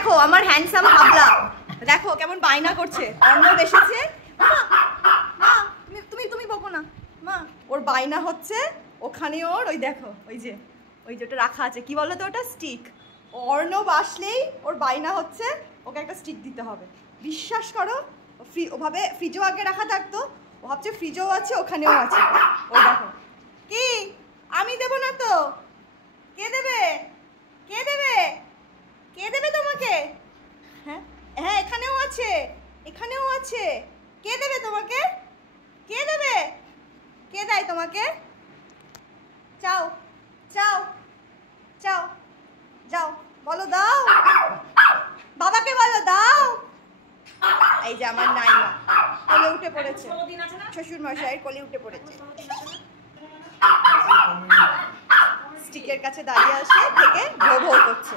দেখো আমার হ্যান্ডসাম হাবলা, দেখো কেমন বায়না করছে। অর্ণব এসেছে, মা তুমি তুমি বকো না মা, ওর বায়না হচ্ছে ওখানে ওর ওই দেখো ওই যে ওটা রাখা আছে, কি বলো তো ওটা স্টিক। অর্ণব আসলেই ওর বায়না হচ্ছে ওকে একটা স্টিক দিতে হবে। বিশ্বাস করো, ওভাবে ফ্রিজও আগে রাখা থাকতো, ও ভাবছে ফ্রিজও আছে ওখানেও আছে। ওই দেখো, কি আমি দেবো না তো, কে দেবে, কে দেবে, কে দেবে তোমাকে? হ্যাঁ হ্যাঁ এখানেও আছে, এখানেও আছে, কে দেবে তোমাকে, কে দেবে, কে দেয় তোমাকে? চাও চাও চাও, যাও বলো দাও, বাবাকে বলো দাও। এই যে আমার নাইমা কোলে উঠে পড়েছে, শ্বশুর মশাইয়ের কোলে উঠে পড়েছে, স্টিকের কাছে দাঁড়িয়ে আসে থেকে ভো ভো করছে।